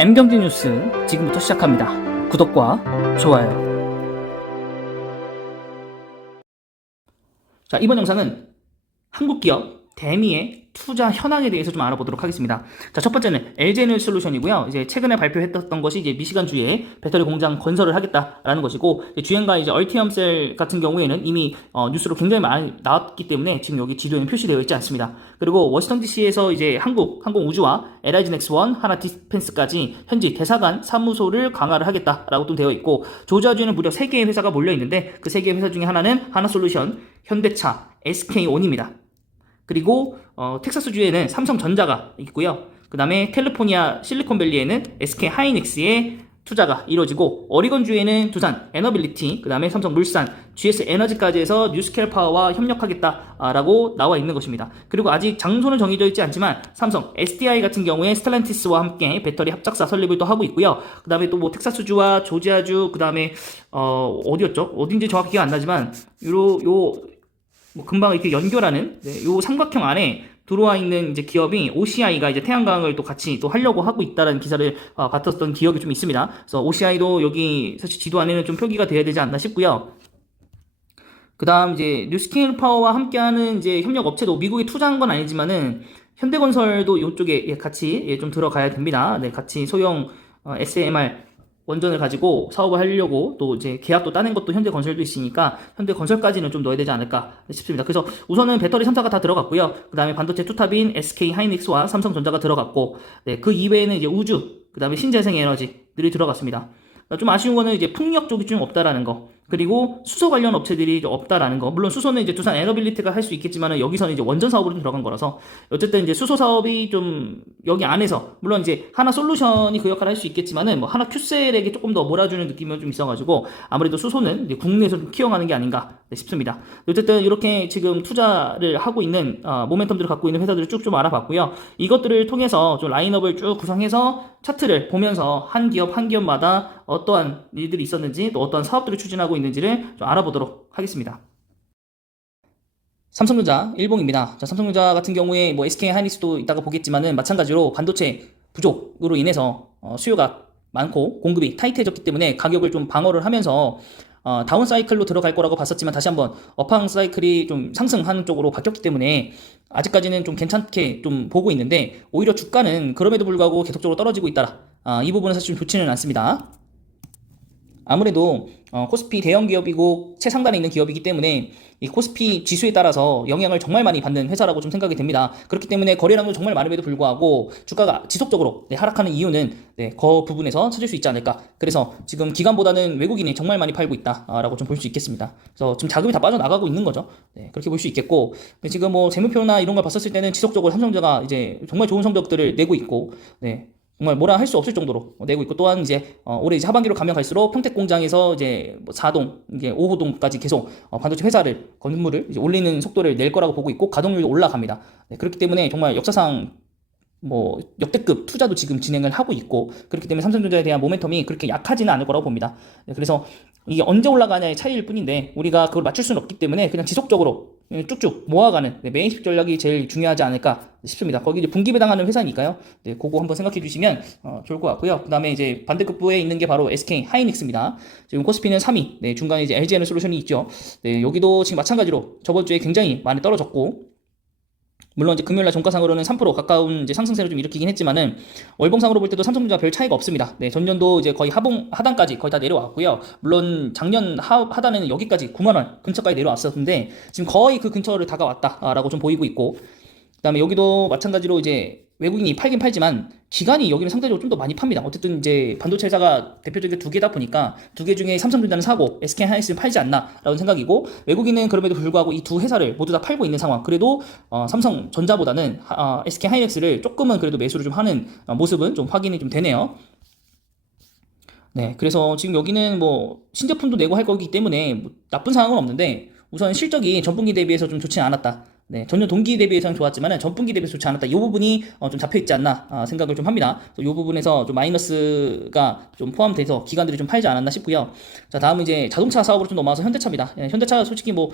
M경제 뉴스 지금부터 시작합니다. 구독과 좋아요. 자, 이번 영상은 한국 기업 대미의 투자 현황에 대해서 좀 알아보도록 하겠습니다. 자, 첫 번째는 LG에너지솔루션이고요. 이제 최근에 발표했던 것이 이제 미시간주에 배터리 공장 건설을 하겠다라는 것이고, GM과 이제 얼티엄셀 같은 경우에는 이미 뉴스로 굉장히 많이 나왔기 때문에 지금 여기 지도에는 표시되어 있지 않습니다. 그리고 워싱턴 DC에서 이제 항공우주와 LIG 넥스원, 하나 디펜스까지 현지 대사관 사무소를 강화를 하겠다라고 또 되어 있고, 조지아주에는 무려 3개의 회사가 몰려 있는데 그 3개의 회사 중에 하나는 하나솔루션, 현대차, SK온입니다. 그리고 텍사스주에는 삼성전자가 있고요. 그 다음에 캘리포니아 실리콘밸리에는 SK하이닉스의 투자가 이루어지고, 오리건주에는 두산 에너빌리티, 그 다음에 삼성물산, GS에너지까지 해서 뉴스케일파워와 협력하겠다라고 나와 있는 것입니다. 그리고 아직 장소는 정해져 있지 않지만 삼성 SDI 같은 경우에 스텔란티스와 함께 배터리 합작사 설립을 또 하고 있고요. 그 다음에 또 뭐 텍사스주와 조지아주, 그 다음에 어디였죠? 어딘지 정확히 기억 안 나지만 뭐 금방 이렇게 연결하는 요 삼각형 안에 들어와 있는 이제 기업이 OCI가 이제 태양광을 또 같이 또 하려고 하고 있다라는 기사를 봤었던 기억이 좀 있습니다. 그래서 OCI도 여기 사실 지도 안에는 좀 표기가 돼야 되지 않나 싶고요. 그 다음 이제 뉴스케일 파워와 함께하는 이제 협력 업체도 미국에 투자한 건 아니지만은 현대건설도 이쪽에 같이 좀 들어가야 됩니다. 네, 같이 소형 SMR 원전을 가지고 사업을 하려고 또 이제 계약도 따낸 것도 현대건설도 있으니까 현대건설까지는 좀 넣어야 되지 않을까 싶습니다. 그래서 우선은 배터리 3사가 다 들어갔고요. 그 다음에 반도체 투탑인 SK하이닉스와 삼성전자가 들어갔고, 네, 그 이외에는 이제 우주, 그 다음에 신재생에너지들이 들어갔습니다. 좀 아쉬운 거는 이제 풍력 쪽이 좀 없다라는 거, 그리고 수소 관련 업체들이 없다라는 거. 물론 수소는 이제 두산 에너빌리티가 할 수 있겠지만은 여기서는 이제 원전 사업으로 좀 들어간 거라서 어쨌든 이제 수소 사업이 좀 여기 안에서, 물론 이제 하나 솔루션이 그 역할을 할 수 있겠지만은 뭐 하나 큐셀에게 조금 더 몰아주는 느낌이 좀 있어가지고 아무래도 수소는 이제 국내에서 좀 키워가는 게 아닌가 싶습니다. 어쨌든 이렇게 지금 투자를 하고 있는 모멘텀들을 갖고 있는 회사들을 쭉 좀 알아봤고요. 이것들을 통해서 좀 라인업을 쭉 구성해서 차트를 보면서 한 기업 한 기업마다 어떠한 일들이 있었는지, 또 어떠한 사업들을 추진하고 있는지를 좀 알아보도록 하겠습니다. 삼성전자 일봉입니다. 자, 삼성전자 같은 경우에 뭐 SK하이닉스도 이따가 보겠지만은 마찬가지로 반도체 부족으로 인해서 수요가 많고 공급이 타이트해졌기 때문에 가격을 좀 방어를 하면서 다운 사이클로 들어갈 거라고 봤었지만 다시 한번 업황 사이클이 좀 상승하는 쪽으로 바뀌었기 때문에 아직까지는 좀 괜찮게 좀 보고 있는데, 오히려 주가는 그럼에도 불구하고 계속적으로 떨어지고 있다. 이 부분은 사실 좀 좋지는 않습니다. 아무래도 코스피 대형 기업이고 최상단에 있는 기업이기 때문에 이 코스피 지수에 따라서 영향을 정말 많이 받는 회사라고 좀 생각이 됩니다. 그렇기 때문에 거래량도 정말 많음에도 불구하고 주가가 지속적으로 하락하는 이유는 그 부분에서 찾을 수 있지 않을까. 그래서 지금 기관보다는 외국인이 정말 많이 팔고 있다라고 좀 볼 수 있겠습니다. 그래서 지금 자금이 다 빠져나가고 있는 거죠. 그렇게 볼 수 있겠고, 지금 뭐 재무표나 이런 걸 봤었을 때는 지속적으로 삼성전자가 이제 정말 좋은 성적들을 내고 있고, 정말 뭐라 할 수 없을 정도로 내고 있고, 또한 이제 올해 이제 하반기로 가면 갈수록 평택 공장에서 이제 뭐 4동, 이제 5호동까지 계속 반도체 회사를 건물을 이제 올리는 속도를 낼 거라고 보고 있고, 가동률도 올라갑니다. 그렇기 때문에 정말 역사상 뭐 역대급 투자도 지금 진행을 하고 있고, 그렇기 때문에 삼성전자에 대한 모멘텀이 그렇게 약하지는 않을 거라고 봅니다. 그래서 이게 언제 올라가냐의 차이일 뿐인데 우리가 그걸 맞출 수는 없기 때문에 그냥 지속적으로 쭉쭉 모아가는 매입식 전략이 제일 중요하지 않을까 싶습니다. 거기 이제 분기 배당하는 회사니까요. 그거 한번 생각해 주시면 좋을 것 같고요. 그 다음에 이제 반대급부에 있는 게 바로 SK 하이닉스입니다. 지금 코스피는 3위, 중간에 이제 LG에너솔루션이 있죠. 여기도 지금 마찬가지로 저번 주에 굉장히 많이 떨어졌고, 물론 이제 금요일날 종가상으로는 3% 가까운 이제 상승세를 좀 일으키긴 했지만은 월봉상으로 볼 때도 삼성전자 별 차이가 없습니다. 전년도 이제 거의 하단까지 거의 다 내려왔고요. 물론 작년 하단에는 여기까지 9만원 근처까지 내려왔었는데 지금 거의 그 근처를 다가왔다라고 좀 보이고 있고, 그 다음에 여기도 마찬가지로 이제 외국인이 팔긴 팔지만 기관이 여기는 상대적으로 좀 더 많이 팝니다. 어쨌든 이제 반도체 회사가 대표적인 두 개다 보니까 두 개 중에 삼성전자는 사고 SK하이닉스는 팔지 않나라는 생각이고, 외국인은 그럼에도 불구하고 이 두 회사를 모두 다 팔고 있는 상황. 그래도 삼성전자보다는 SK하이닉스를 조금은 그래도 매수를 좀 하는 모습은 좀 확인이 좀 되네요. 그래서 지금 여기는 뭐 신제품도 내고 할 거기 때문에 뭐 나쁜 상황은 없는데, 우선 실적이 전분기 대비해서 좀 좋지 않았다. 전년 동기 대비해서는 좋았지만 전분기 대비해서 좋지 않았다. 이 부분이 좀 잡혀있지 않나 생각을 좀 합니다. 이 부분에서 좀 마이너스가 좀 포함돼서 기관들이 좀 팔지 않았나 싶고요. 자, 다음은 이제 자동차 사업으로 좀 넘어와서 현대차입니다. 현대차 솔직히 뭐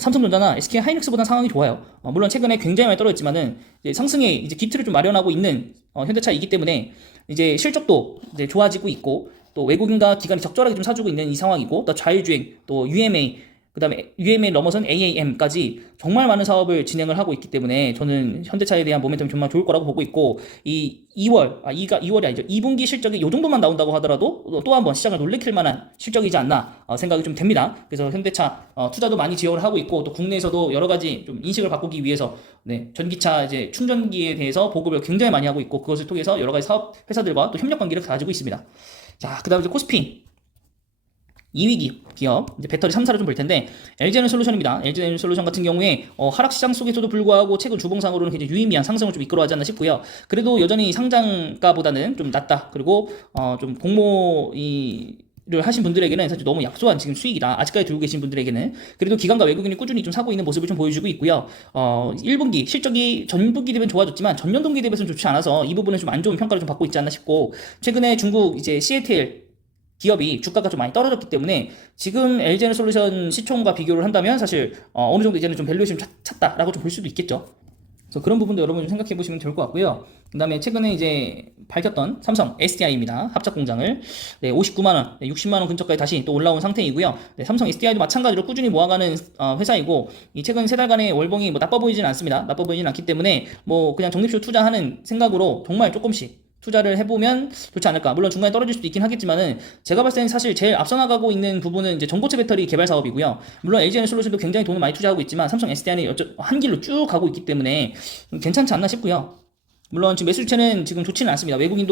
삼성전자나 SK 하이닉스보다 상황이 좋아요. 물론 최근에 굉장히 많이 떨어졌지만은 이제 상승의 이제 기틀을 좀 마련하고 있는 현대차이기 때문에 이제 실적도 이제 좋아지고 있고 또 외국인과 기관이 적절하게 좀 사주고 있는 이 상황이고 또 자율주행 또 UMA 그다음에 UMA 넘어선 AAM까지 정말 많은 사업을 진행을 하고 있기 때문에 저는 현대차에 대한 모멘텀이 정말 좋을 거라고 보고 있고 이 2월이 아니죠. 2분기 실적이 이 정도만 나온다고 하더라도 또 한번 시장을 놀래킬 만한 실적이지 않나 생각이 좀 됩니다. 그래서 현대차 투자도 많이 지원을 하고 있고 또 국내에서도 여러 가지 좀 인식을 바꾸기 위해서 전기차 이제 충전기에 대해서 보급을 굉장히 많이 하고 있고 그것을 통해서 여러 가지 사업 회사들과 또 협력 관계를 가지고 있습니다. 자, 그다음에 이제 코스피 2위 기업, 이제 배터리 3사를 좀 볼 텐데, LG에너솔루션입니다. LG에너솔루션 같은 경우에, 하락 시장 속에서도 불구하고 최근 주봉상으로는 굉장히 유의미한 상승을 좀 이끌어가지 않나 싶고요. 그래도 여전히 상장가보다는 좀 낮다. 그리고, 좀 를 하신 분들에게는 사실 너무 약소한 지금 수익이다. 아직까지 들고 계신 분들에게는. 그래도 기관과 외국인이 꾸준히 좀 사고 있는 모습을 좀 보여주고 있고요. 1분기 실적이 전분기 대비는 좋아졌지만 전년 동기 대비해서는 좋지 않아서 이 부분은 좀 안 좋은 평가를 좀 받고 있지 않나 싶고, 최근에 중국 이제 CATL 기업이 주가가 좀 많이 떨어졌기 때문에 지금 LG에너솔루션 시총과 비교를 한다면 사실 어느 정도 이제는 좀 밸류에이션 찼다라고 좀 볼 수도 있겠죠. 그래서 그런 부분도 여러분 좀 생각해 보시면 좋을 것 같고요. 그다음에 최근에 이제 밝혔던 삼성 SDI입니다. 합작 공장을 59만 원, 60만 원 근처까지 다시 또 올라온 상태이고요. 삼성 SDI도 마찬가지로 꾸준히 모아가는 회사이고 이 최근 세 달간의 월봉이 뭐 나빠 보이지는 않습니다. 나빠 보이지는 않기 때문에 뭐 그냥 적립식으로 투자하는 생각으로 정말 조금씩 투자를 해보면 좋지 않을까. 물론 중간에 떨어질 수도 있긴 하겠지만은 제가 봤을 때는 사실 제일 앞서 나가고 있는 부분은 이제 전고체 배터리 개발 사업이고요. 물론 LG에너솔루션도 굉장히 돈을 많이 투자하고 있지만 삼성 SDI는 한 길로 쭉 가고 있기 때문에 괜찮지 않나 싶고요. 물론 지금 매수주체는 지금 좋지는 않습니다. 외국인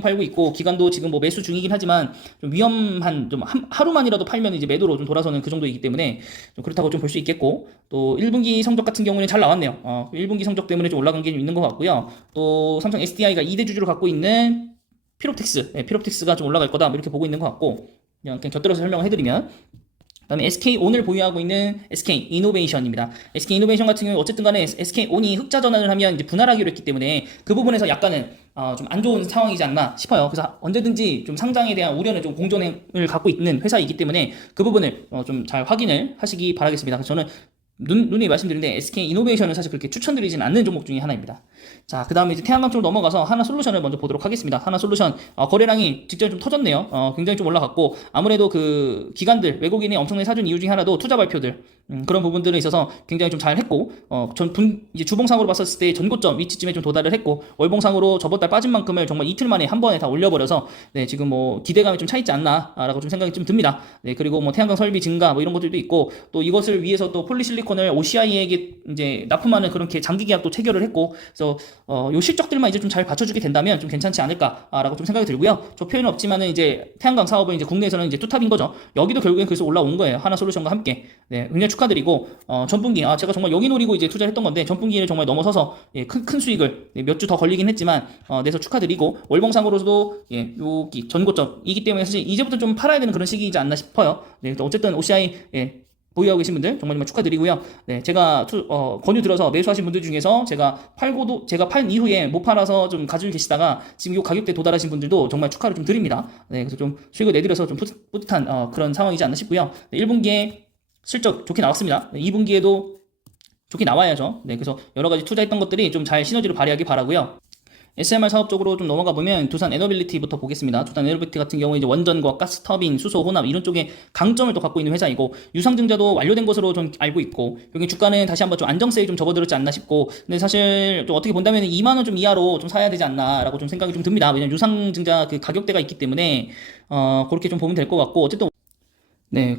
팔고 있고 기관도 지금 뭐 매수 중이긴 하지만 좀 위험한 좀 하루만이라도 팔면 이제 매도로 좀 돌아서는 그 정도이기 때문에 좀 그렇다고 좀 볼 수 있겠고 또 1분기 성적 같은 경우는 잘 나왔네요. 1분기 성적 때문에 좀 올라간 게 좀 있는 것 같고요. 또 삼성 SDI가 2대 주주로 갖고 있는 피롭텍스가 좀 올라갈 거다 뭐 이렇게 보고 있는 것 같고 그냥 곁들여서 설명을 해드리면 그다음에 SK온을 보유하고 있는 SK이노베이션입니다. SK이노베이션 같은 경우에 어쨌든 간에 SK온이 흑자 전환을 하면 이제 분할하기로 했기 때문에 그 부분에서 약간은 좀 안 좋은 상황이지 않나 싶어요. 그래서 언제든지 좀 상장에 대한 우려는 좀 공존을 갖고 있는 회사이기 때문에 그 부분을 좀 잘 확인을 하시기 바라겠습니다. 그래서 저는 눈에 말씀드린데 SK이노베이션은 사실 그렇게 추천드리진 않는 종목 중에 하나입니다. 자, 그 다음에 이제 태양광 쪽으로 넘어가서 하나솔루션을 먼저 보도록 하겠습니다. 하나솔루션 거래량이 직전에 좀 터졌네요. 굉장히 좀 올라갔고 아무래도 그 기관들 외국인이 엄청나게 사준 이유 중에 하나도 투자 발표들 그런 부분들에 있어서 굉장히 좀 잘 했고 이제 주봉상으로 봤었을 때 전고점 위치쯤에 좀 도달을 했고 월봉상으로 저번 달 빠진 만큼을 정말 이틀 만에 한 번에 다 올려버려서 지금 뭐 기대감이 좀 차 있지 않나라고 좀 생각이 좀 듭니다. 그리고 뭐 태양광 설비 증가 뭐 이런 것들도 있고 또 이것을 위해서 또 폴리실리콘을 OCI에게 이제 납품하는 그렇게 장기 계약도 체결을 했고 그래서 요 실적들만 이제 좀 잘 받쳐주게 된다면 좀 괜찮지 않을까라고 좀 생각이 들고요. 저 표현은 없지만은 이제 태양광 사업은 이제 국내에서는 이제 투탑인 거죠. 여기도 결국엔 그래서 올라온 거예요. 하나솔루션과 함께. 굉장히 축하드리고 전분기 제가 정말 여기 노리고 이제 투자를 했던 건데 전분기를 정말 넘어서서 큰 수익을 몇 주 더 걸리긴 했지만 내서 축하드리고 월봉상으로서도 여기 전고점이기 때문에 사실 이제부터 좀 팔아야 되는 그런 시기이지 않나 싶어요. 어쨌든 OCI 보유하고 계신 분들 정말 축하드리고요. 제가 권유 들어서 매수하신 분들 중에서 제가 판 이후에 못 팔아서 좀 가지고 계시다가 지금 이 가격대에 도달하신 분들도 정말 축하를 좀 드립니다. 그래서 좀 수익을 내드려서 좀 뿌듯한 그런 상황이지 않나 싶고요. 1분기에 실적 좋게 나왔습니다. 2분기에도 좋게 나와야죠. 그래서 여러 가지 투자했던 것들이 좀 잘 시너지를 발휘하기 바라고요. SMR 사업 쪽으로 좀 넘어가 보면 두산 에너빌리티부터 보겠습니다. 두산 에너빌리티 같은 경우에 이제 원전과 가스 터빈, 수소, 혼합 이런 쪽에 강점을 또 갖고 있는 회사이고 유상증자도 완료된 것으로 좀 알고 있고 여기 주가는 다시 한번 좀 안정세에 좀 접어들었지 않나 싶고 근데 사실 좀 어떻게 본다면 2만 원 좀 이하로 좀 사야 되지 않나라고 좀 생각이 좀 듭니다. 왜냐면 유상증자 그 가격대가 있기 때문에 그렇게 좀 보면 될 것 같고 어쨌든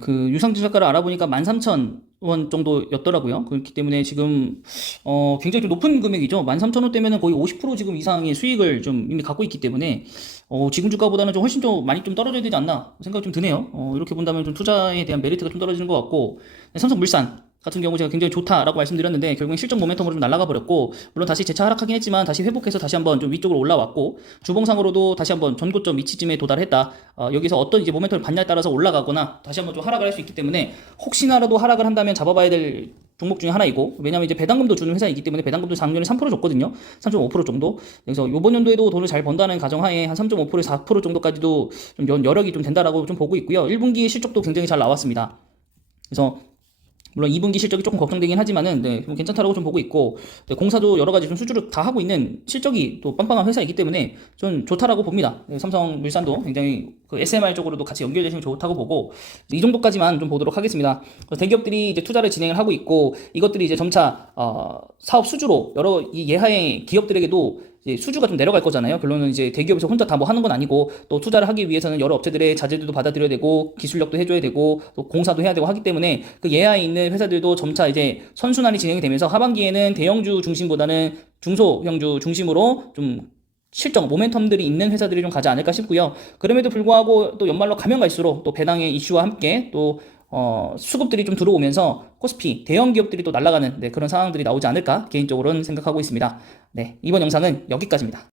그 유상증자가를 알아보니까 13,000원 정도였더라고요. 그렇기 때문에 지금 굉장히 좀 높은 금액이죠. 13,000원대면은 거의 50% 지금 이상의 수익을 좀 이미 갖고 있기 때문에 지금 주가보다는 좀 훨씬 좀 많이 좀 떨어져야 되지 않나 생각이 좀 드네요. 이렇게 본다면 좀 투자에 대한 메리트가 좀 떨어지는 것 같고 삼성물산 같은 경우 제가 굉장히 좋다라고 말씀드렸는데 결국엔 실적 모멘텀으로 좀 날아가 버렸고 물론 다시 재차 하락하긴 했지만 다시 회복해서 다시 한번 좀 위쪽으로 올라왔고 주봉상으로도 다시 한번 전고점 위치쯤에 도달했다. 여기서 어떤 이제 모멘텀을 받냐에 따라서 올라가거나 다시 한번 좀 하락을 할 수 있기 때문에 혹시나라도 하락을 한다면 잡아봐야 될 종목 중에 하나이고 왜냐면 이제 배당금도 주는 회사이기 때문에 배당금도 작년에 3% 줬거든요. 3.5% 정도. 그래서 이번 연도에도 돈을 잘 번다는 가정하에 한 3.5% 4% 정도까지도 좀 여력이 좀 된다라고 좀 보고 있고요. 1분기 실적도 굉장히 잘 나왔습니다. 그래서 물론 2분기 실적이 조금 걱정되긴 하지만은 네, 좀 괜찮다라고 좀 보고 있고, 네, 공사도 여러 가지 좀 수주를 다 하고 있는 실적이 또 빵빵한 회사이기 때문에 좀 좋다라고 봅니다. 네, 삼성물산도 굉장히 그 SMR 쪽으로도 같이 연결되시면 좋다고 보고, 이 정도까지만 좀 보도록 하겠습니다. 대기업들이 이제 투자를 진행을 하고 있고, 이것들이 이제 점차 사업 수주로 여러 이 예하의 기업들에게도 이제 수주가 좀 내려갈 거잖아요. 결론은 이제 대기업에서 혼자 다 뭐 하는 건 아니고, 또 투자를 하기 위해서는 여러 업체들의 자재들도 받아들여야 되고, 기술력도 해줘야 되고, 또 공사도 해야 되고 하기 때문에 그 예하에 있는 회사들도 점차 이제 선순환이 진행이 되면서 하반기에는 대형주 중심보다는 중소형주 중심으로 좀 실적, 모멘텀들이 있는 회사들이 좀 가지 않을까 싶고요. 그럼에도 불구하고 또 연말로 가면 갈수록 또 배당의 이슈와 함께 또 수급들이 좀 들어오면서 코스피, 대형 기업들이 또 날아가는 네, 그런 상황들이 나오지 않을까 개인적으로는 생각하고 있습니다. 네, 이번 영상은 여기까지입니다.